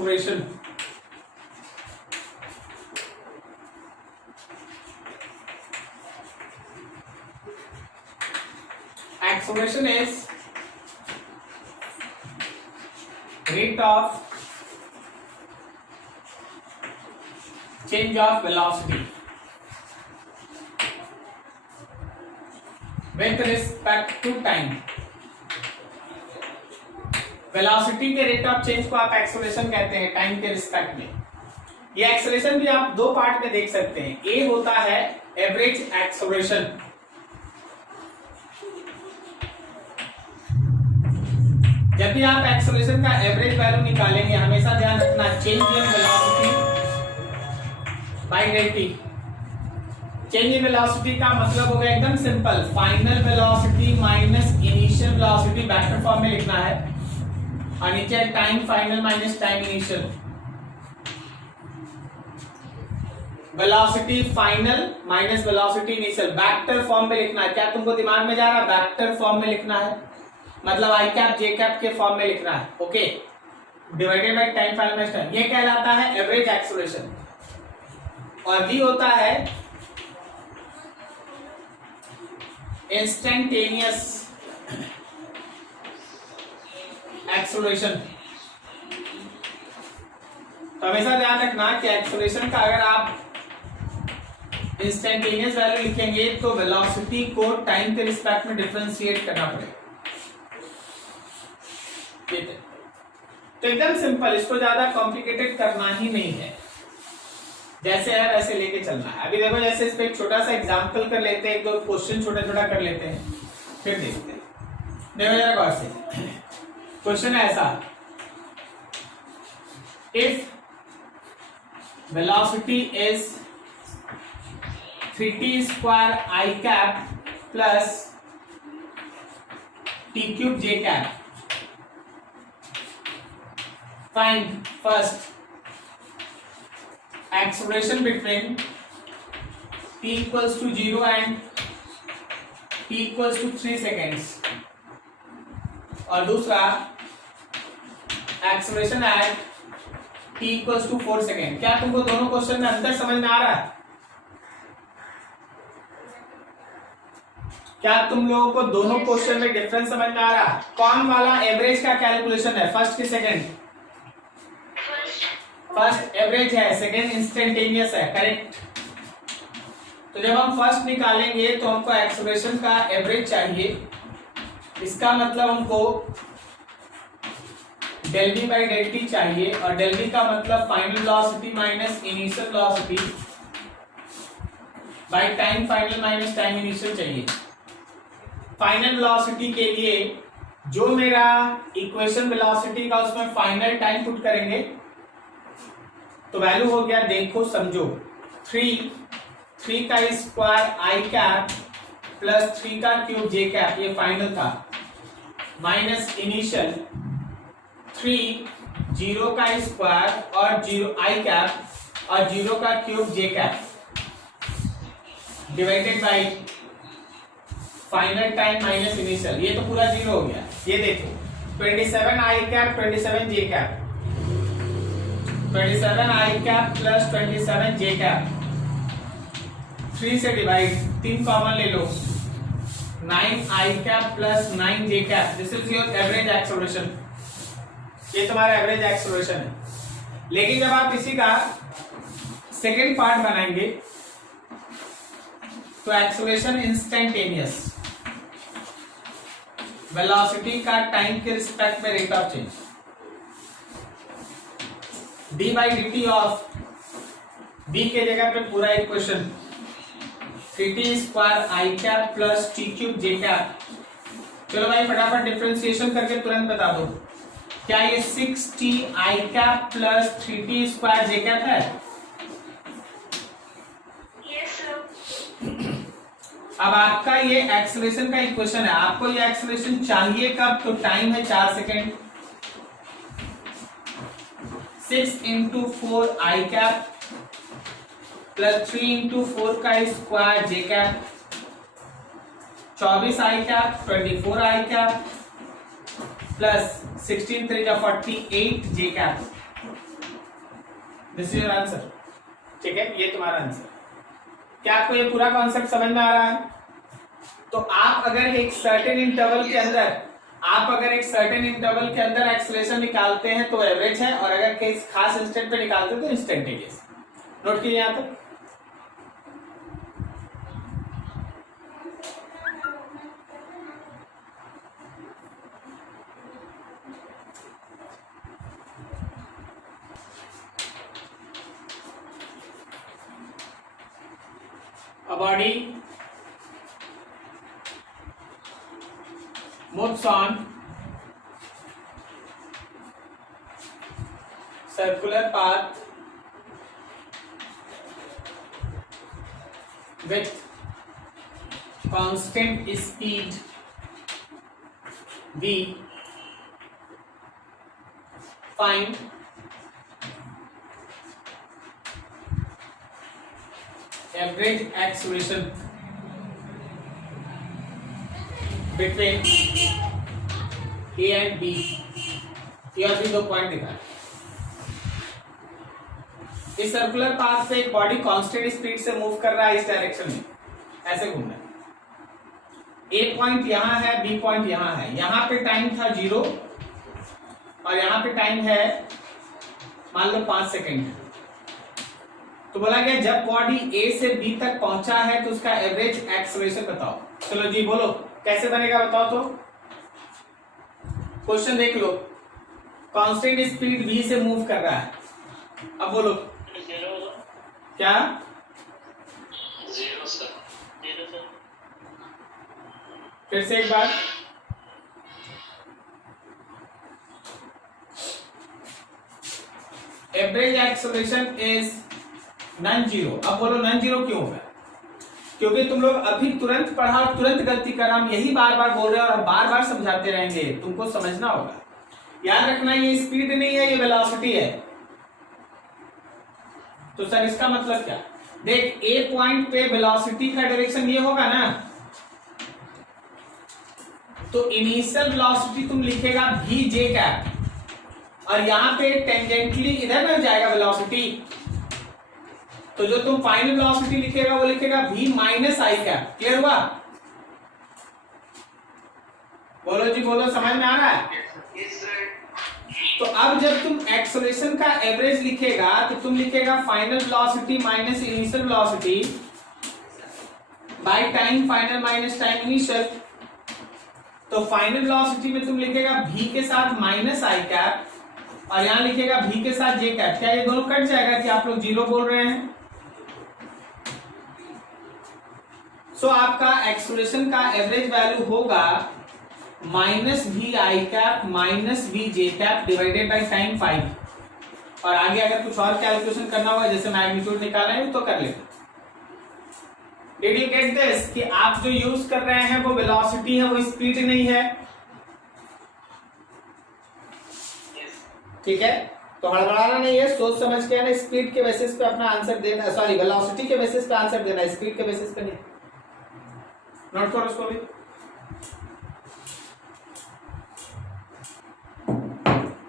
acceleration. Acceleration is rate of change of velocity with respect to time. Velocity के rate of change को आप acceleration कहते हैं time के रिस्पेक्ट में। ये एक्सेलरेशन भी आप दो पार्ट में देख सकते हैं। ए होता है एवरेज एक्सेलरेशन, जब भी आप एक्सेलरेशन का एवरेज वैल्यू निकालेंगे हमेशा ध्यान रखना change in velocity by delta. Change in velocity का मतलब होगा एकदम simple, final velocity minus initial velocity, vector form में लिखना है, और नीचे time final minus time initial. Velocity final minus velocity initial vector form में लिखना है। क्या तुमको दिमाग में जा रहा है? वेक्टर फॉर्म में लिखना है, मतलब आई कैप जे कैप के फॉर्म में लिखना है। Okay, divided by time final minus time, ये कहलाता है एवरेज एक्सेलरेशन। और बी होता है इंस्टेंटेनियस एक्सेलरेशन। तो हमेशा ध्यान रखना कि एक्सेलरेशन का अगर आप इंस्टेंटेनियस वैल्यू लिखेंगे तो वेलोसिटी को टाइम के रिस्पेक्ट में डिफरेंशिएट करना पड़ेगा। तो एकदम सिंपल, इसको ज्यादा कॉम्प्लिकेटेड करना ही नहीं है, जैसे है वैसे लेके चलना है। अभी देखो जैसे इस पे एक छोटा सा एग्जांपल कर लेते हैं, एक दो क्वेश्चन छोटा छोटा कर लेते हैं, फिर देखते हैं। देखो जरा गौर से, क्वेश्चन है ऐसा, if velocity is 3t square I cap plus T cube j cap, find first acceleration between t equals to 0 and t equals to 3 seconds, और दूसरा acceleration at t equals to 4 seconds। क्या तुमको दोनों question में अंतर समझ में आ रहा है? क्या तुम लोगों को दोनों क्वेश्चन में डिफरेंस समझ में आ रहा है? कौन वाला एवरेज का कैलकुलेशन है, फर्स्ट की सेकंड? फर्स्ट एवरेज है, सेकेंड इंस्टेंटेनियस है, करेक्ट। तो जब हम फर्स्ट निकालेंगे तो हमको एक्सेलरेशन का एवरेज चाहिए, इसका मतलब हमको del v by del t चाहिए, और डेल बी का मतलब final velocity minus initial velocity by time final minus time initial चाहिए। फाइनल वेलोसिटी के लिए जो मेरा इक्वेशन वेलोसिटी का उसमें फाइनल टाइम पुट करेंगे तो वैल्यू हो गया, देखो समझो, 3 का स्क्वायर आई कैप प्लस 3 का क्यूब जे कैप, ये फाइनल था, माइनस इनिशियल 3 0 का स्क्वायर और 0 आई कैप और 0 का cube j cap, divided by final time minus initial, ये तो पूरा 0 हो गया। ये देखो 27 i cap 27 j cap, 27 i cap plus 27 j cap, 3 से डिवाइड, 3 कॉमन ले लो, 9 i cap plus 9 j cap, this is your average acceleration. ये तुम्हारा एवरेज एक्सेलरेशन है। लेकिन जब आप इसी का सेकेंड पार्ट बनाएंगे तो एक्सेलरेशन इंस्टेंटेनियस, वेलोसिटी का टाइम के रिस्पेक्ट में rate of change, D by D T of D के जगह पे पूरा इक्वेशन 3t स्क्वायर आई cap plus T cube j cap. चलो भाई फटाफट डिफरेंशिएशन करके तुरंत बता दो, क्या ये 6t आई cap plus 3t square j cap है? Yes, sir. अब आपका ये एक्सेलरेशन का इक्वेशन है, आपको ये एक्सेलरेशन चाहिए कब? तो टाइम है 4 second, 6 into 4 i cap plus 3 into 4 का square j cap, 24 i cap 24 i cap plus 16 3 का 48 j cap. This is your answer. ठीक है, ये तुम्हारा आंसर। क्या आपको ये पूरा कॉन्सेप्ट समझ में आ रहा है? तो आप अगर एक सर्टेन इंटरवल के अंदर एक्सेलरेशन निकालते हैं तो एवरेज है, और अगर किसी खास इंस्टेंट पे निकालते हैं तो इंस्टेंटेनियस। नोट कीजिए यहां तक। A body moves on circular path with constant speed v. Find average acceleration between A and B। ये और भी 2 पॉइंट दिखा है। इस सर्कुलर पाथ पे एक बॉडी कांस्टेंट स्पीड से मूव कर रहा है इस डायरेक्शन में, ऐसे घूम रहा है। ए पॉइंट यहां है, बी पॉइंट यहां है। यहां पे टाइम था 0 और यहां पे टाइम है मान लो 5 सेकेंड। तो बोला गया जब बॉडी ए से बी तक पहुंचा है तो उसका एवरेज एक्सेलरेशन बताओ। चलो जी बोलो कैसे बनेगा, बताओ तो। क्वेश्चन देख लो, कांस्टेंट स्पीड v से मूव कर रहा है। अब बोलो क्या? 0 सर। फिर से एक बार। Average acceleration is non zero. अब बोलो नॉन जीरो क्यों होगा? क्योंकि तुम लोग अभी तुरंत पढ़ा और तुरंत गलती करा। हम यही बार बार बोल रहे हैं और बार बार समझाते रहेंगे, तुमको समझना होगा। याद रखना ये स्पीड नहीं है, ये वेलोसिटी है। तो सर इसका मतलब क्या? देख ए पॉइंट पे वेलोसिटी का डायरेक्शन ये होगा ना, तो इनिशियल वेलोसिटी तुम लिखेगा भी जे कैप, और यहां पे टेंजेंटली इधर ना जाएगा वेलोसिटी, तो जो तुम फाइनल वेलोसिटी लिखेगा वो लिखेगा v माइनस आई कैप। क्लियर हुआ? बोलो जी बोलो, समझ में आ रहा है? तो अब जब तुम एक्सेलरेशन का एवरेज लिखेगा तो तुम लिखेगा final velocity minus initial velocity by time final minus time initial. तो फाइनल वेलोसिटी में तुम लिखेगा v के साथ माइनस आई कैप, और यहां लिखेगा v के साथ j कैप। क्या ये दोनों कट जाएगा कि आप लोग जीरो बोल रहे हैं? सो आपका एक्सेलरेशन का एवरेज वैल्यू होगा minus v i cap minus v j cap divided by time 5। और आगे अगर कुछ और कैलकुलेशन करना होगा, जैसे मैग्नीट्यूड निकालना है तो कर लेते। Did you get this? कि आप जो यूज कर रहे हैं वो वेलोसिटी है, वो स्पीड नहीं है। ठीक है, तो हड़बड़ाना नहीं है, सोच समझ के ना स्पीड के बेसिस पे अपना आंसर देना, सॉरी वेलोसिटी के बेसिस पे आंसर देना, स्पीड के बेसिस पे नहीं। नोट करो उसको भी।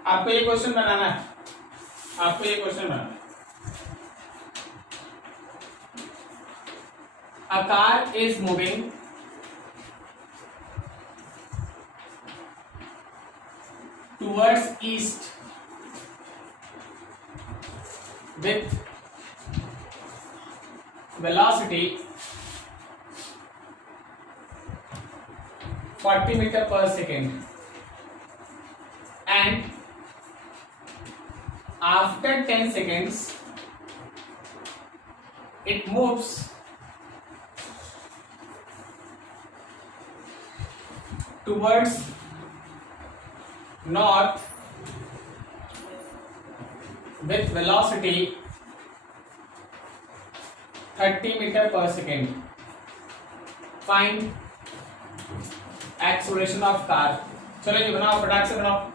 आपको ये क्वेश्चन बनाना है, आपको ये क्वेश्चन बनाना है। A car is moving towards east with velocity 40 meter per second, and after 10 seconds it moves towards north with velocity 30 meter per second. Find acceleration of car। चलो जी बनाओ, फटाक से बनाओ।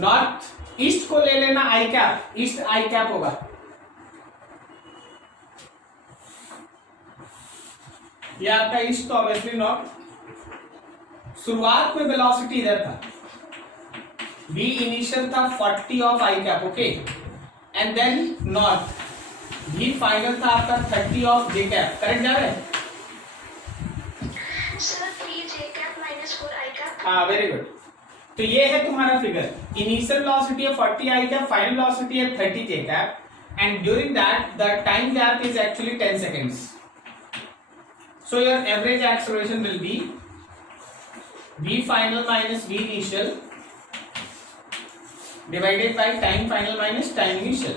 नॉर्थ ईस्ट को ले लेना, आई कैप, ईस्ट आई cap होगा। ये आपका ईस्ट तो ऑब्वियसली नॉर्थ। शुरुआत में वेलोसिटी इधर था, v इनिशियल था 40 of i cap, okay. And then north. v final था आपका 30 ऑफ j कैप, करेक्ट जा रहा है? Sir 3 j cap minus 4 I cap। हाँ वेरी गुड। तो ये है तुम्हारा फिगर, इनिशियल वेलोसिटी है 40 I कैप, फाइनल वेलोसिटी है 30 j cap, and during that the time gap is actually 10 seconds. So your average acceleration will be v final minus v initial divided by time final minus time initial.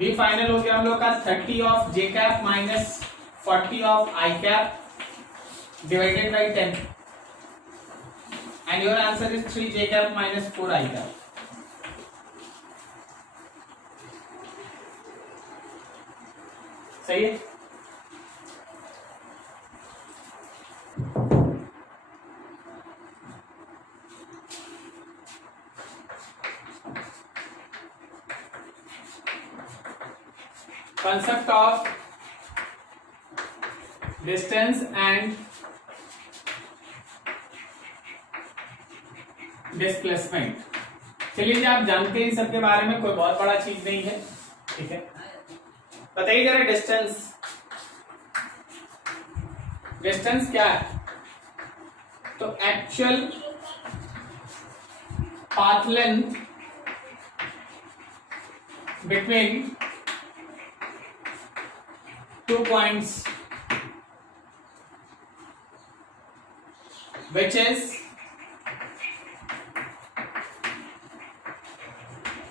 v final हो गया हम लोग का 30 of j cap minus 40 of I cap divided by 10, and your answer is 3 j cap minus 4 I cap. सही है? Concept of distance and displacement. चलिए जी, आप जानते हैं सबके बारे में, कोई बहुत बड़ा चीज नहीं है, ठीक है? बताइए जरा डिस्टेंस, डिस्टेंस क्या है? तो actual path length between 2 points which is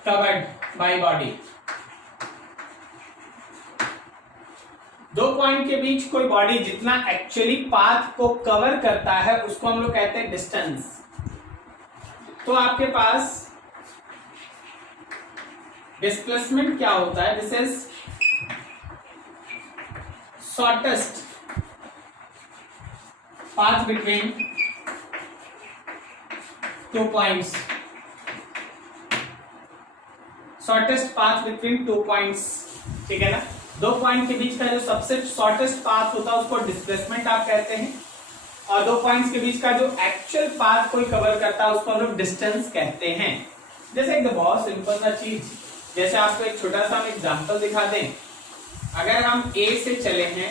covered by body। दो पॉइंट के बीच कोई बॉडी जितना एक्चुअली पाथ को कवर करता है उसको हम लोग कहते हैं डिस्टेंस। तो आपके पास डिस्प्लेसमेंट क्या होता है? This is shortest path between 2 points, shortest path between 2 points, ठीक है ना? दो पॉइंट के बीच का जो सबसे शॉर्टेस्ट पाथ होता है उसको डिस्प्लेसमेंट आप कहते हैं, और दो पॉइंट्स के बीच का जो एक्चुअल पाथ कोई कवर करता है उसको हम लोग डिस्टेंस कहते हैं। जैसे एक बहुत सिंपल सा चीज, जैसे आपको एक छोटा सा हम एग्जांपल दिखा दें। अगर हम ए से चले हैं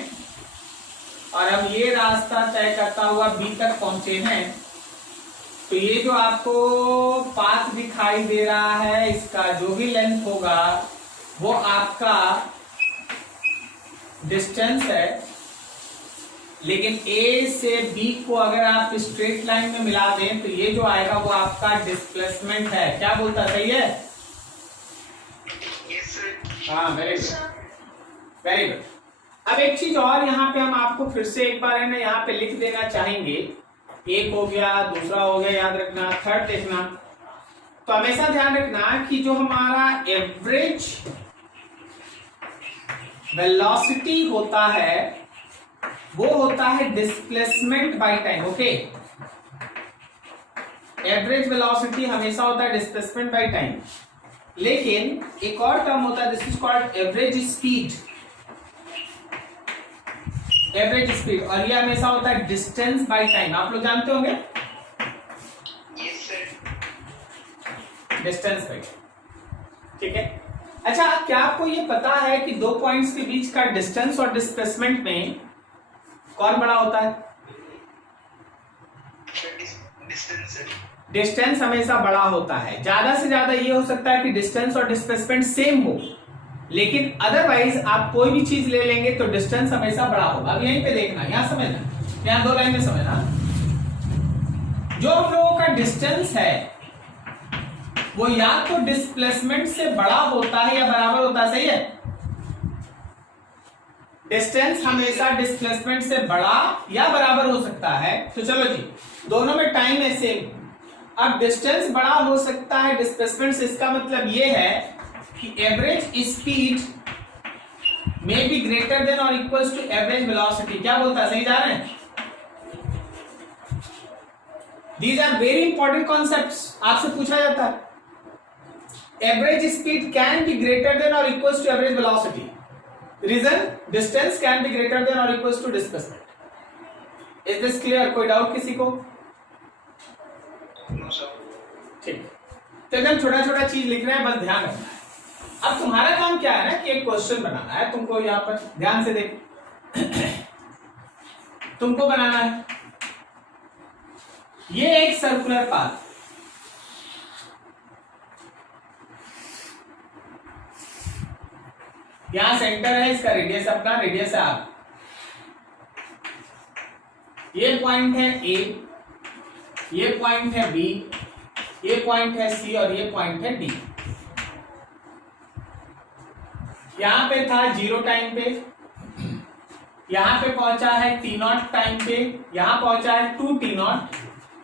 और हम ये रास्ता तय करता हुआ बी तक पहुंचे हैं, तो ये जो आपको पाथ दिखाई दे रहा है इसका जो भी लेंथ होगा वो आपका डिस्टेंस है। लेकिन ए से बी को अगर आप स्ट्रेट लाइन में मिला दें तो ये जो आएगा वो आपका डिस्प्लेसमेंट है। क्या बोलता, सही है? हाँ वेरी गुड, वेरी गुड। अब एक चीज और यहाँ पे हम आपको फिर से एक बार है ना यहाँ पे लिख देना चाहेंगे। एक हो गया, दूसरा हो गया, याद रखना, थर्ड देखना। तो हमेशा ध्यान रखना कि जो हमारा एवरेज वेलोसिटी होता है वो होता है displacement by time. Okay, average velocity हमेशा होता है डिस्प्लेसमेंट बाय टाइम। लेकिन एक और टर्म होता है, this is called average speed, average speed, और ये हमेशा होता है डिस्टेंस बाय टाइम। आप लोग जानते होंगे डिस्टेंस बाय, ठीक है? अच्छा, क्या आपको ये पता है कि दो पॉइंट्स के बीच का डिस्टेंस और डिस्प्लेसमेंट में कौन बड़ा होता है? डिस्टेंस हमेशा बड़ा होता है। ज्यादा से ज्यादा ये हो सकता है कि डिस्टेंस और डिस्प्लेसमेंट सेम हो, लेकिन अदरवाइज आप कोई भी चीज ले लेंगे तो डिस्टेंस हमेशा बड़ा होगा। अब यहीं पे देखना, यहां समझना, यहां दो लाइन में समझना। जो हम लोगों का डिस्टेंस है वो या तो डिस्प्लेसमेंट से बड़ा होता है या बराबर होता है, सही है? डिस्टेंस हमेशा डिस्प्लेसमेंट से बड़ा या बराबर हो सकता है। तो चलो जी, दोनों में टाइम है सेम। अब डिस्टेंस बड़ा हो सकता है डिस्प्लेसमेंट से, इसका मतलब ये है कि average speed may be greater than और इक्वल्स टू एवरेज वेलोसिटी। क्या बोलता है, सही जा रहे हैं? These are very important concepts, आपसे पूछा जाता है। Average speed can be greater than और equals to average velocity. Reason, distance can be greater than और equals to displacement. Is this clear? कोई डाउट किसी को? ठीक। तो एकदम छोटा छोटा चीज लिख रहे हैं, बस ध्यान रखना है। अब तुम्हारा काम क्या है ना कि एक क्वेश्चन बनाना है तुमको, यहाँ पर ध्यान से देख तुमको बनाना है ये एक सर्कुलर पाथ, यहां सेंटर है, इसका रेडियस अपना रेडियस है आर, ये पॉइंट है ए, ये पॉइंट है बी, ये पॉइंट है सी और ये पॉइंट है डी। यहां पे था 0 टाइम पे, यहां पे पहुंचा है t0 टाइम पे, यहां पहुंचा है 2t0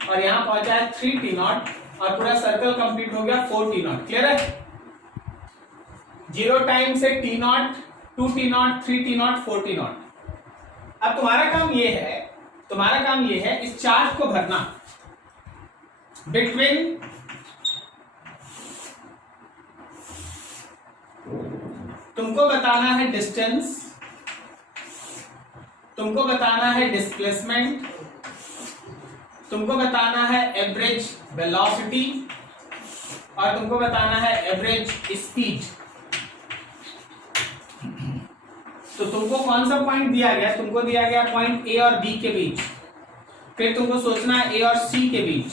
और यहां पहुंचा है 3t0 और पूरा सर्कल कंप्लीट हो गया 4t0। क्लियर है? 0 टाइम से t0, 2t0, 3t0, 4t0। अब तुम्हारा काम ये है इस चार्ज को भरना बिटवीन तुमको बताना है डिस्टेंस, तुमको बताना है डिस्प्लेसमेंट, तुमको बताना है एवरेज वेलोसिटी और तुमको बताना है एवरेज स्पीड। तो तुमको कौन सा पॉइंट दिया गया? तुमको दिया गया पॉइंट ए और बी के बीच, फिर तुमको सोचना है ए और सी के बीच,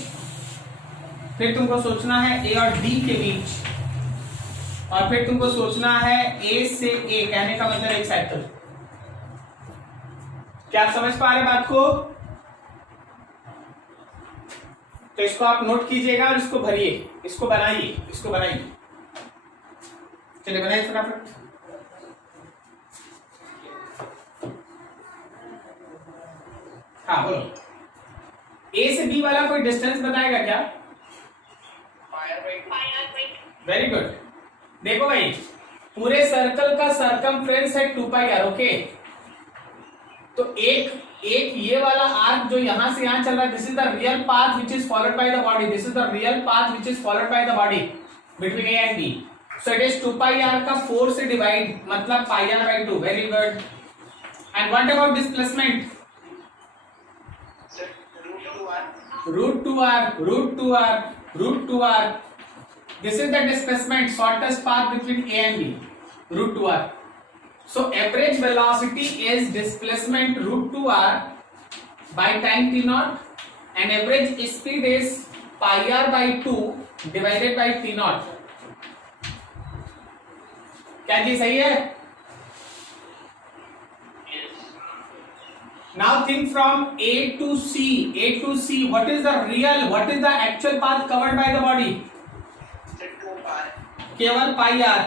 फिर तुमको सोचना है ए और डी के बीच, और फिर तुमको सोचना है ए से ए, कहने का मतलब एक साइकिल। क्या आप समझ पा रहे बात को? तो इसको आप नोट कीजिएगा और इसको भरिए, इसको बनाइए, इसको बनाइए। चलिए बनाइए फटाफट। हाँ बोलो। ए से बी वाला कोई डिस्टेंस बताएगा क्या? Very good. देखो भाई, पूरे सर्कल का सरकमफ्रेंस है 2πr। ओके, तो एक ये वाला आर्क जो यहां से यहां चल रहा है, this is the real path which is followed by the body, this is the real path which is followed by the body between A and B. So it is 2πr का 4 से divide, मतलब πr/2। Very good. And what about displacement? √2r. This is the displacement, shortest path between A and B, √2r. So average velocity is displacement √2r by time t0 and average speed is πr/2 divided by t0. क्या जी सही है? Now think from A to C. What is the actual path covered by the body? केवल πr.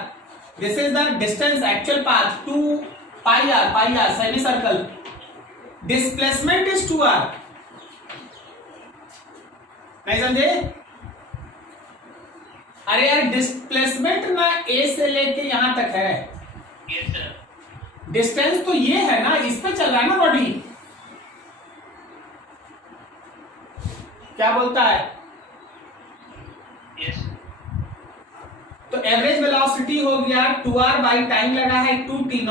This is the distance, actual path, 2πr, semicircle. Displacement is 2r. नहीं समझे? अरे यार, displacement ना A से लेके यहां तक है। yes, sir. डिस्टेंस तो ये है ना, इस पे चल रहा है ना बॉडी। क्या बोलता है? yes. तो एवरेज वेलोसिटी हो गया 2r बाई टाइम लगा है 2t0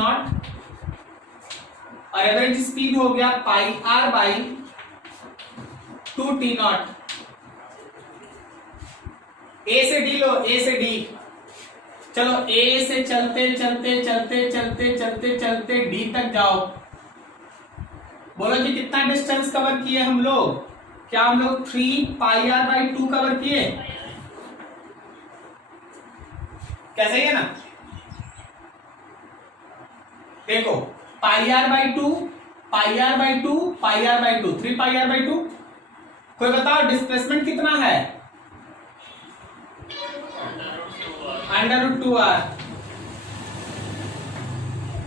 और एवरेज स्पीड हो गया πr बाई 2t0। ए से डी लो, ए से डी। चलो ए से चलते चलते चलते चलते चलते चलते डी तक जाओ। बोलो जी कितना डिस्टेंस कवर किए हम लोग? क्या हम लोग 3πr/2 कवर किए? क्या सही है ना? देखो πr/2 πr/2 πr/2 3πr/2। कोई बताओ डिस्प्लेसमेंट कितना है? √2r।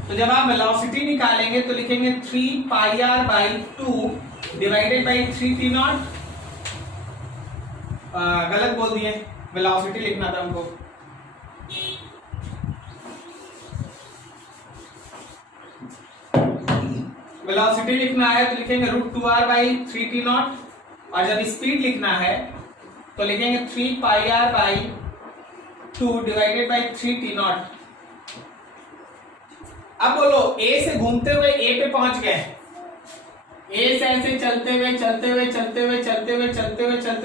तो जब आप वेलोसिटी निकालेंगे तो लिखेंगे 3πr/2 डिवाइडेड बाई 3t0। गलत बोल दिए, वेलोसिटी लिखना था हमको। वेलोसिटी लिखना है तो लिखेंगे √2r/3t0 और जब स्पीड लिखना है तो लिखेंगे 3πr/2 डिवाइडेड बाई 3t0। अब बोलो, ए से घूमते हुए ए पे पहुंच गए, ए से ऐसे चलते हुए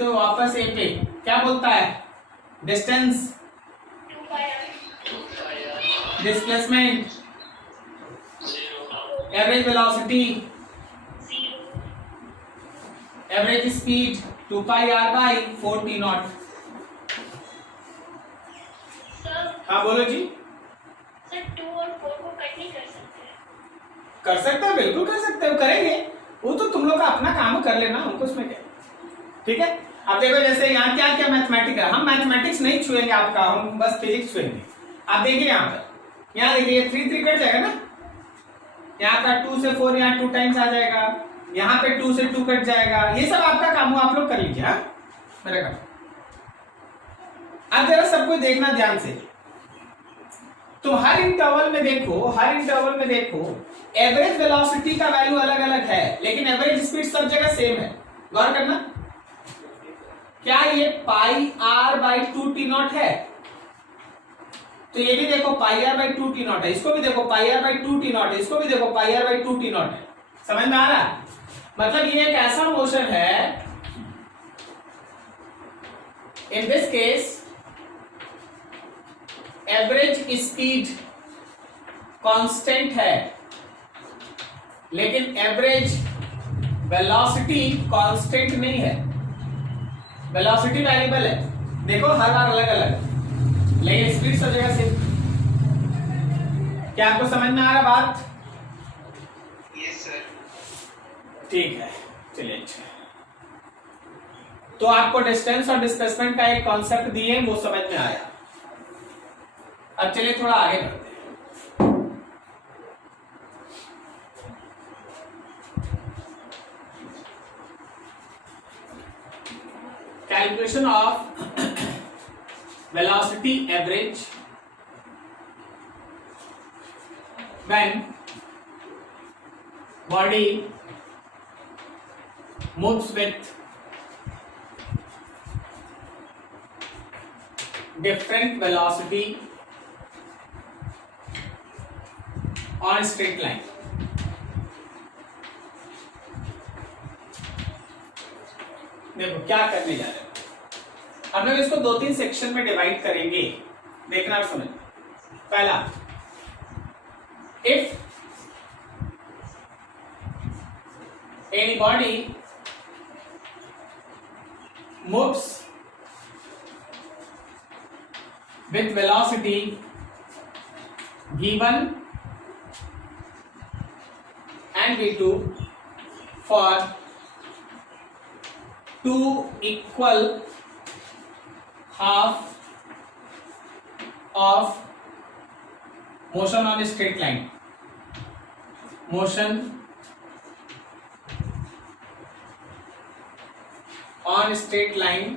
वापस ए पे, क्या बोलता है? Distance, 2 pi r, displacement, average velocity, 0, average speed 2 pi r by 4 t not. Sir हाँ बोलो जी। 2 और 4 को कट नहीं कर सकते? कर सकते हो, बिल्कुल कर सकते हो, करेंगे। वो तो तुम लोग का अपना काम कर लेना, हमको उसमें क्या। ठीक है, अब देखो जैसे यहाँ क्या क्या मैथमेटिक्स है, हम मैथमेटिक्स नहीं छुएंगे आपका, हम बस फिजिक्स छुएंगे। आप देखिए यहाँ पर, यहाँ देखिए 3 3 कट जाएगा ना, यहाँ का 2 से 4 यहाँ 2 टाइम्स आ जाएगा, यहाँ पे 2 से 2 कट जाएगा। ये सब आपका काम हो, आप लोग कर लीजिए। हाँ मेरा काम। अब जरा सब कुछ देखना ध्यान से। तो हर इंटरवल में देखो, एवरेज वेलोसिटी का वैल्यू अलग अलग है, लेकिन एवरेज स्पीड सब जगह सेम है। गौर करना, क्या ये पाई आर बाई 2 टी नॉट है? तो ये भी देखो पाई आर बाई 2 टी नॉट है, इसको भी देखो पाई आर बाई 2 टी नॉट है, इसको भी देखो पाई आर बाई 2 टी नॉट है। समझ में आ रहा? मतलब ये एक ऐसा मोशन है, in this case average speed constant है, लेकिन एवरेज वेलोसिटी कांस्टेंट नहीं है। वेलोसिटी वेरिएबल है, देखो हर बार अलग अलग, लेकिन स्पीड सब जगह सेम। क्या आपको समझ में आ रहा बात? Yes sir. ठीक है, चलिए। अच्छा, तो आपको डिस्टेंस और डिस्प्लेसमेंट का एक कॉन्सेप्ट दिए, वो समझ में आया। अब चलिए थोड़ा आगे बढ़ते हैं। Calculation of velocity average when body moves with different velocity on a straight line. देखो क्या करने जा रहे हैं हम लोग, इसको 2-3 सेक्शन में डिवाइड करेंगे, देखना और समझना। पहला, if any body moves with velocity v1 and v2 for 2 equal half of motion on a straight line, motion on a straight line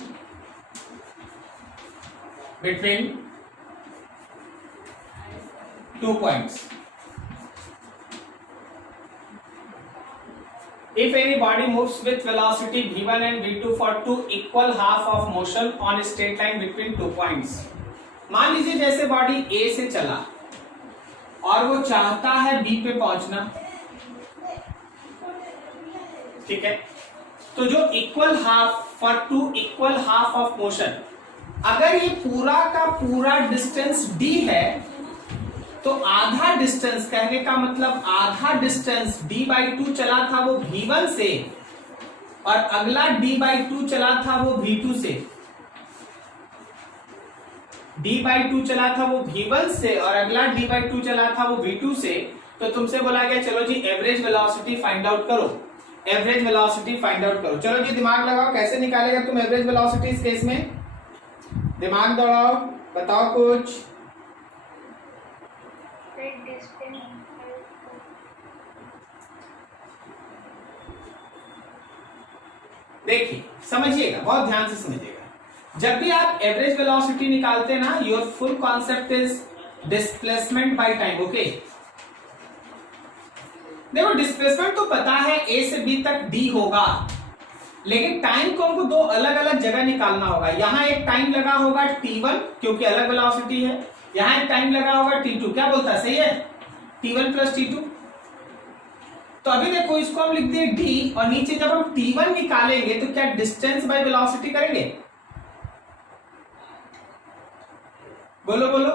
between 2 points. If any body moves with velocity v1 and v2 for 2 equal half of motion on a straight line between 2 points. मान लीजिए जैसे body A से चला और वो चाहता है B पे पहुंचना, ठीक है, तो जो equal half for 2 equal half of motion, अगर ये पूरा का पूरा डिस्टेंस D है, तो आधा डिस्टेंस, कहने का मतलब आधा डिस्टेंस d/2 चला था वो v1 से, और अगला d/2 चला था वो v2 से। d/2 चला था वो v1 से और अगला d/2 चला था वो v2 से। तो तुमसे बोला गया चलो जी एवरेज वेलोसिटी फाइंड आउट करो, एवरेज वेलोसिटी फाइंड आउट करो। चलो जी दिमाग लगाओ, कैसे निकालेगा तुम एवरेज वेलोसिटी इस केस में? दिमाग दौड़ाओ, बताओ कुछ। देखिए समझिएगा, बहुत ध्यान से समझिएगा। जब भी आप एवरेज वेलोसिटी निकालते हैं ना, your full concept is displacement by time. Okay, देखो डिस्प्लेसमेंट तो पता है A से B तक d होगा, लेकिन टाइम को हमको दो अलग अलग जगह निकालना होगा। यहाँ एक टाइम लगा होगा t1 क्योंकि अलग वेलोसिटी है, यहाँ एक टाइम लगा होगा t2। क्या बोलता है, सही है? t1 plus t2। तो अभी देखो इसको हम लिख दिए d, और नीचे जब हम t1 निकालेंगे तो क्या डिस्टेंस बाय वेलोसिटी करेंगे? बोलो बोलो।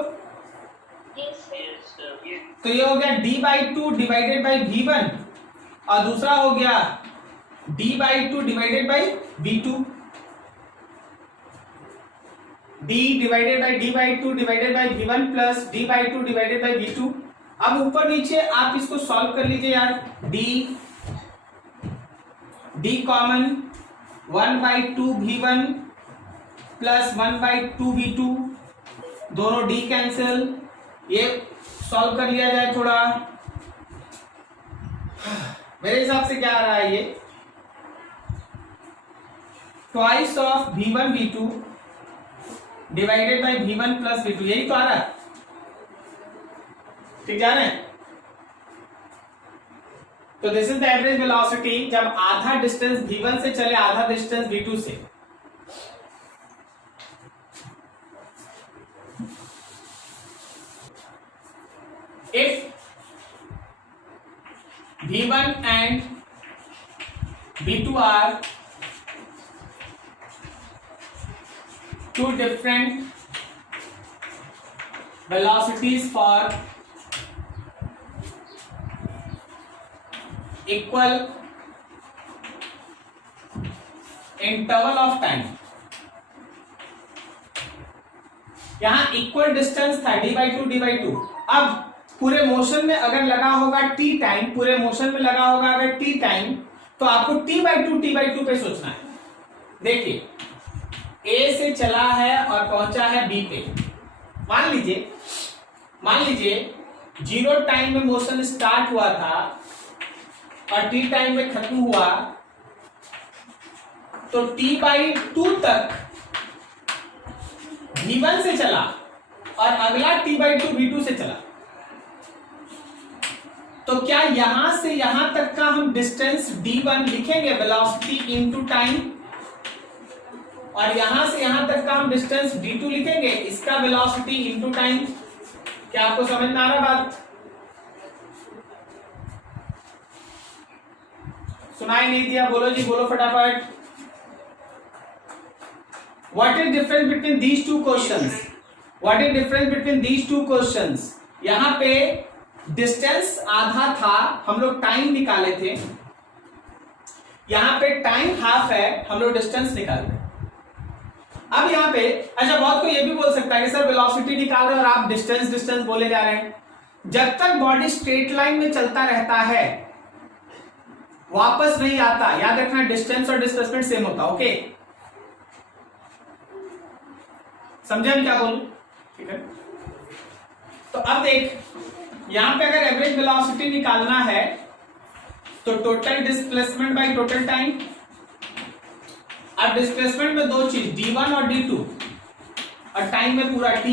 Yes, sir. Yes, sir. Yes. तो ये हो गया d/2 डिवाइडेड बाई v1 और दूसरा हो गया d/2 divided by v2। d divided by d/2 divided by v1 plus d/2 divided by v2। अब ऊपर नीचे आप इसको सॉल्व कर लीजिए यार। d common 1/2 v1 plus 1/2 v2, दोनों d कैंसिल, ये सॉल्व कर लिया जाए थोड़ा। मेरे हिसाब से क्या आ रहा है ये, twice of v1 v2 divided by v1 plus v2, यही तो आ रहा है। ठीक जा रहे हैं? तो this is the average velocity जब आधा डिस्टेंस v1 से चले, आधा डिस्टेंस v2 से। If v1 and v2 are two different velocities for equal interval of time, यहां इक्वल डिस्टेंस था d/2 अब पूरे मोशन में अगर लगा होगा t टाइम, पूरे मोशन में लगा होगा अगर t टाइम, तो आपको t/2 पे सोचना है। देखिए a से चला है और पहुंचा है b पे। मान लीजिए 0 टाइम में मोशन स्टार्ट हुआ था और t टाइम में खत्म हुआ, तो t/2 तक v1 से चला और अगला t/2 v2 से चला। तो क्या यहां से यहां तक का हम डिस्टेंस d1 लिखेंगे वेलोसिटी इनटू टाइम, और यहां से यहां तक का हम डिस्टेंस d2 लिखेंगे इसका वेलोसिटी इनटू टाइम। क्या आपको समझ में आ रहा बात? सुनाई नहीं दिया? बोलो जी, बोलो फटाफट। What is difference between these two questions? What is difference between these two questions? यहां पे डिस्टेंस आधा था, हम लोग टाइम निकाले थे। यहां पे टाइम हाफ है, हम लोग डिस्टेंस निकाल रहे। अब यहां पे अच्छा, बहुत कोई ये भी बोल सकता है कि सर वेलोसिटी निकाल रहे हैं और आप डिस्टेंस बोले जा रहे हैं। जब तक बॉडी स्ट्रेट लाइन में चलता रहता है, वापस नहीं आता, याद रखना डिस्टेंस और डिस्प्लेसमेंट सेम होता। ओके, समझे हम क्या बोलूं? ठीक है, तो अब देख यहां पे अगर एवरेज वेलोसिटी निकालना है तो total displacement by total time. अब डिस्प्लेसमेंट में दो चीज d1 और d2 और टाइम में पूरा t।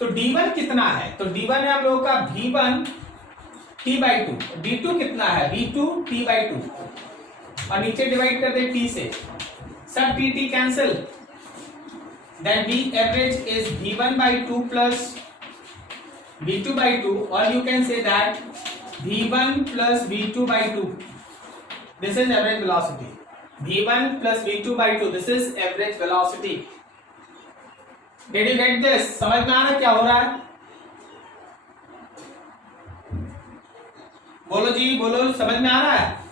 तो d1 कितना है? तो d1 है हम लोगों का v1 t/2, d2 कितना है? v2 t/2 और नीचे डिवाइड कर दे t से, सब t cancel, then v average is v1/2 plus v2/2, or you can say that v1 plus v2/2, this is average velocity। v1 plus v2/2, this is average velocity। Did you get this? समझ में आ रहा क्या हो रहा है? बोलो जी, बोलो, समझ में आ रहा है?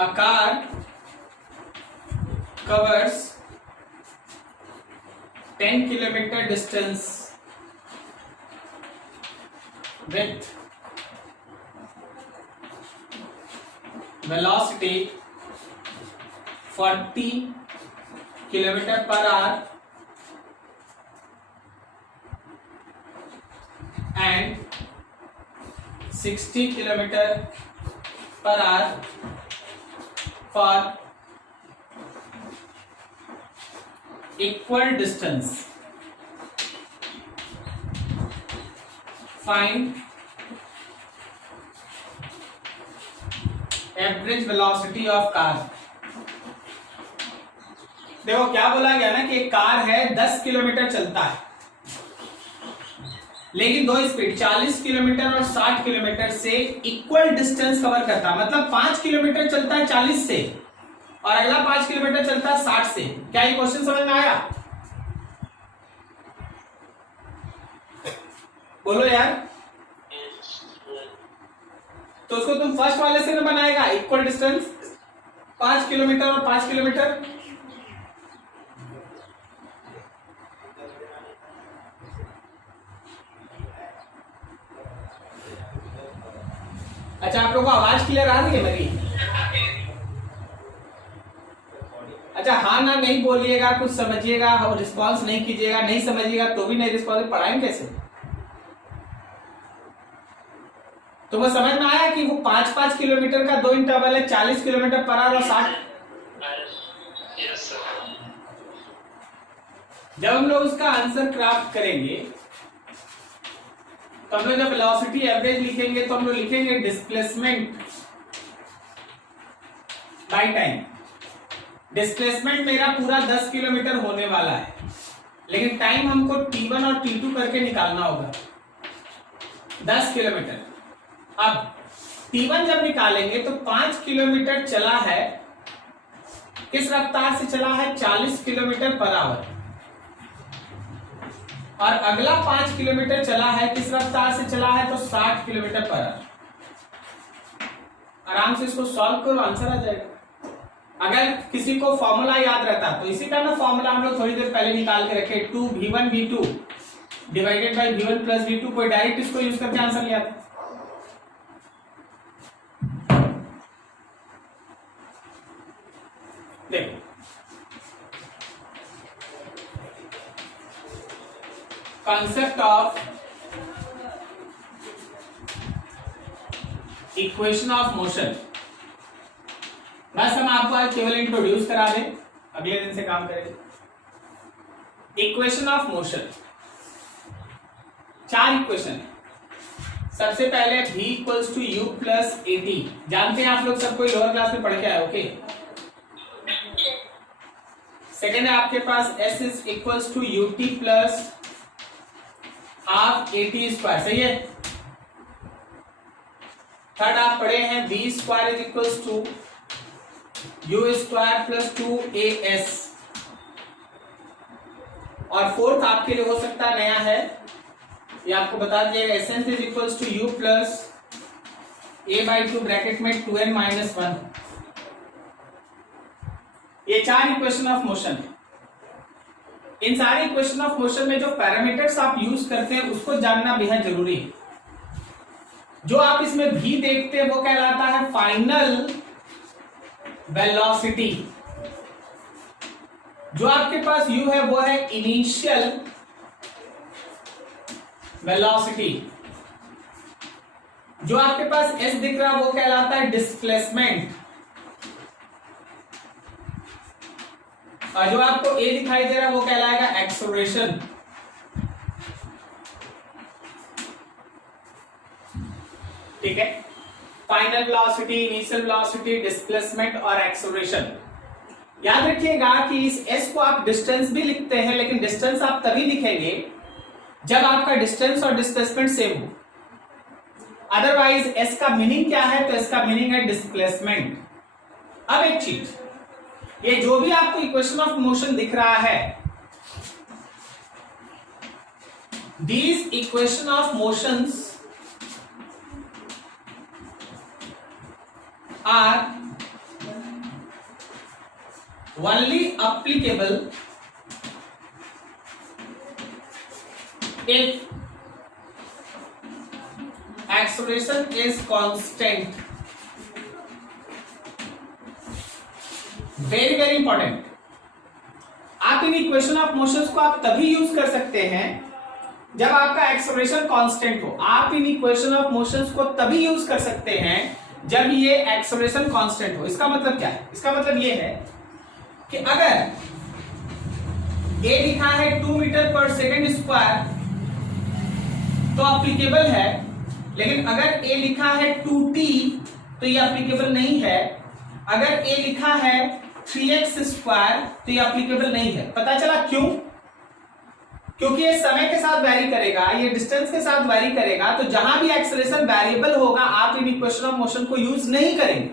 A car covers 10 kilometer distance with velocity 40 kilometer per hour and 60 kilometer per hour for equal distance। Find average velocity of car। देखो क्या बोला गया ना कि एक कार है 10 किलोमीटर चलता है, लेकिन दो स्पीड 40 किलोमीटर और 60 किलोमीटर से इक्वल डिस्टेंस कवर करता है, मतलब 5 किलोमीटर चलता है 40 से और अगला 5 किलोमीटर चलता है 60 से। क्या ये क्वेश्चन समझ में आया? बोलो यार। तो उसको तुम फर्स्ट वाले से ना बनाएगा, इक्वल डिस्टेंस 5 किलोमीटर और 5 किलोमीटर। अच्छा, आप लोगों को आवाज क्लियर आ रही है मेरी? अच्छा, हाँ ना नहीं बोलिएगा, कुछ समझिएगा और रिस्पॉन्स नहीं कीजिएगा, नहीं समझिएगा तो भी नहीं रिस्पॉन्स, पढ़ाएंगे कैसे? तो वो समझ में आया कि वो 5-5 किलोमीटर का दो इंटरवल है, 40 किलोमीटर पर आवर और 60। जब हम लोग उसका आंसर क्राफ्ट करेंगे तो हम लोग जब वेलोसिटी एवरेज लिखेंगे तो हम लोग लिखेंगे डिस्प्लेसमेंट बाय टाइम। डिस्प्लेसमेंट मेरा पूरा 10 किलोमीटर होने वाला है, लेकिन टाइम हमको T1 और T2 करके निकालना होगा 10 किलोमीटर। अब T1 जब निकालेंगे तो 5 किलोमीटर चला है, किस रफ्तार से चला है? 40 किलोमीटर पर आवर। और अगला 5 किलोमीटर चला है, किस रफ्तार से चला है? तो 60 किलोमीटर पर आवर। आराम से इसको सॉल्व करो, आंसर आ जाएगा। अगर किसी को फॉर्मूला याद रहता तो इसी का ना फॉर्मूला हम लोग थोड़ी देर पहले निकाल के रखे, 2v1v2 divided by v1 plus v2, कोई डायरेक्ट इसको यूज करके आंसर लिया था। देखो, concept of equation of motion, बस हम आपको आज केवल इंट्रोड्यूस करा दें, अगले दिन से काम करेंगे। Equation of motion, 4 equation. सबसे पहले v equals to u plus at, जानते हैं आप लोग, सब कोई लोअर क्लास में पढ़ के आए, ओके। सेकेंड है आपके पास s is equals to ut plus half at square, सही है। थर्ड आप पढ़े हैं v square is equals to u square plus 2as। और फोर्थ आपके लिए हो सकता है नया है, ये आपको बता दिया, s n is equals to u plus a/2 bracket में 2n माइनस 1। ये 4 इक्वेशन ऑफ मोशन। इन सारे इक्वेशन ऑफ मोशन में जो पैरामीटर्स आप यूज करते हैं उसको जानना बेहद जरूरी है। जो आप इसमें भी देखते हैं वो कहलाता है फाइनल वेलोसिटी। जो आपके पास u है वो है इनिशियल वेलोसिटी। जो आपके पास s दिख रहा है वो कहलाता है डिस्प्लेसमेंट। और जो आपको a दिखाई दे रहा है वो कहलाएगा एक्सेलरेशन। ठीक है, final velocity, initial velocity, displacement और एक्सेलरेशन। याद रखिएगा कि इस s को आप डिस्टेंस भी लिखते हैं, लेकिन डिस्टेंस आप तभी लिखेंगे जब आपका डिस्टेंस और डिस्प्लेसमेंट सेम हो। अदरवाइज s का मीनिंग क्या है? तो s का मीनिंग है डिस्प्लेसमेंट। अब एक चीज, ये जो भी आपको इक्वेशन ऑफ मोशन दिख रहा है, these equation of motions are only applicable if acceleration is constant. very important. आप इन इक्वेशन ऑफ मोशंस को आप तभी यूज कर सकते हैं जब आपका एक्सेलरेशन कांस्टेंट हो। आप इन इक्वेशन ऑफ मोशंस को तभी यूज कर सकते हैं जब ये एक्सेलरेशन कांस्टेंट हो। इसका मतलब क्या है? इसका मतलब ये है कि अगर a लिखा है 2 मीटर पर सेकेंड स्क्वायर तो अप्लीकेबल है, लेकिन अगर a लिखा है 2t तो ये अप्लीकेबल नहीं है। अगर a लिखा है 3x स्क्वायर तो ये अप्लीकेबल नहीं है। पता चला क्यों? क्योंकि ये समय के साथ वैरी करेगा, ये डिस्टेंस के साथ वैरी करेगा, तो जहां भी एक्सेलरेशन वेरिएबल होगा आप इन इक्वेशन ऑफ मोशन को यूज नहीं करेंगे।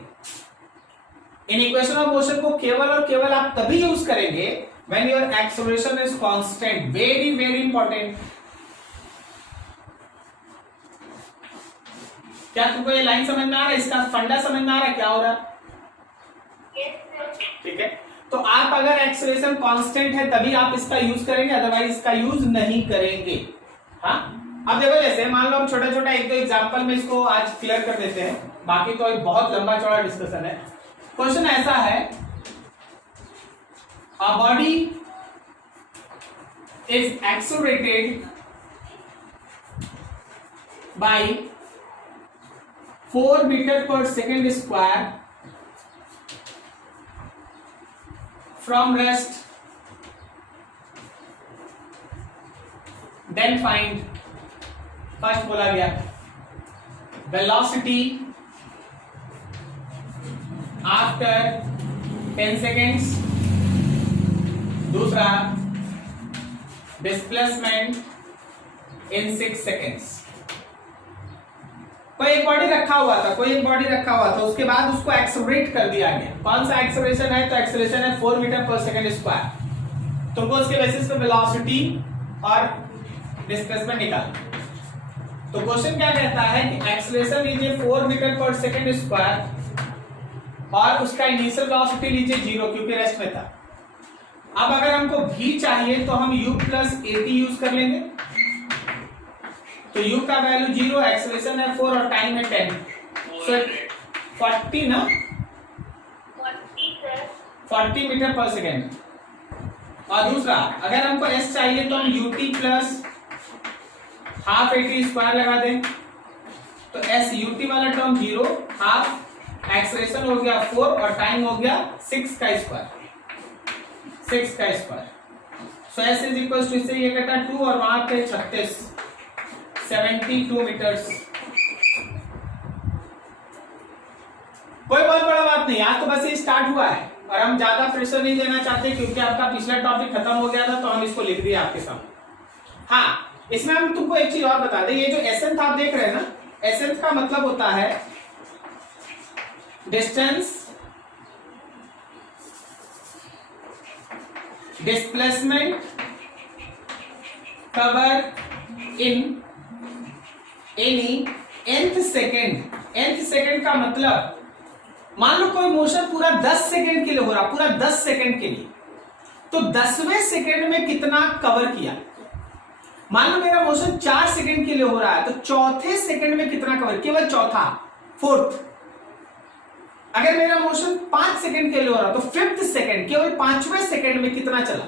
इन इक्वेशन ऑफ मोशन को केवल और केवल आप तभी यूज करेंगे when your acceleration is constant. Very very important. क्या तुमको ये लाइन समझ में आ रहा है? इसका फंडा समझ में आ रहा है क्या हो रहा है? ठीक है, तो आप अगर एक्सेलरेशन कांस्टेंट है तभी आप इसका यूज करेंगे, अदरवाइज इसका यूज नहीं करेंगे। हाँ, अब देखो जैसे मान लो हम छोटा छोटा एक दो एग्जांपल में इसको आज क्लियर कर देते हैं, बाकी तो एक बहुत लंबा चौड़ा डिस्कशन है। क्वेश्चन ऐसा है, a body is accelerated by 4 metre per second square from rest, then find, first बोला गया velocity after 10 seconds, दूसरा displacement in 6 seconds। कोई एक बॉडी रखा हुआ था, उसके बाद उसको एक्सेलरेट कर दिया गया। कौन सा एक्सेलरेशन है? तो एक्सेलरेशन है 4 मीटर पर सेकंड स्क्वायर। तुमको उसके बेसिस पे वेलोसिटी और डिस्प्लेसमेंट निकाल। तो क्वेश्चन क्या कहता है कि एक्सेलरेशन लीजिए 4 मीटर पर सेकंड स्क्वायर और उसका इनिशियल वेलोसिटी लीजिए 0, क्योंकि रेस्ट में था। अब अगर हमको v चाहिए तो हम u प्लस at यूज कर लेंगे। तो u का वैल्यू 0, एक्सेलरेशन है 4 और टाइम है 10, सो 40 ना, 40 मीटर पर सेकेंड। और दूसरा अगर हमको s चाहिए तो हम ut plus half at square लगा दें, तो s ut वाला टर्म 0, हाफ एक्सेलरेशन हो गया 4 और टाइम हो गया 6 का square. So s is equal to, इससे ये कहता 2 और वहां पे 36, 72 मीटर्स। कोई बहुत बड़ा बात नहीं, आज तो बस ये स्टार्ट हुआ है और हम ज्यादा प्रेशर नहीं देना चाहते क्योंकि आपका पिछला टॉपिक खत्म हो गया था, तो हम इसको लिख दिए आपके सामने। हाँ, इसमें हम तुमको एक चीज और बता दें, ये जो एसेंस आप देख रहे हैं ना, एसेंस का मतलब होता है distance, displacement, cover in any nth second. nth second का मतलब मान लो कोई मोशन पूरा 10 सेकेंड के लिए हो रहा, पूरा 10 सेकेंड के लिए, तो 10वें सेकेंड में कितना कवर किया। मान लो मेरा मोशन 4 सेकेंड के लिए हो रहा है, तो चौथे सेकेंड में कितना कवर, केवल चौथा, फोर्थ। अगर मेरा मोशन 5 सेकेंड के लिए हो रहा तो 5th सेकेंड, केवल 5वें सेकेंड में कितना चला,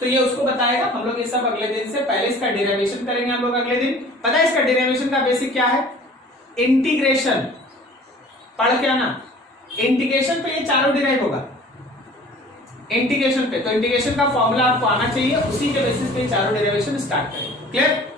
तो ये उसको बताएगा। हम लोग ये सब अगले दिन से, पहले इसका डेरिवेशन करेंगे हम लोग अगले दिन। पता है इसका डेरिवेशन का बेसिक क्या है? इंटीग्रेशन। पढ़ के आना, इंटीग्रेशन पे ये चारों डिराइव होगा। इंटीग्रेशन पे, तो इंटीग्रेशन का फॉर्मूला आपको आना चाहिए, उसी के बेसिस पे चारों डेरिवेशन स्टार्ट करेंगे। क्लियर?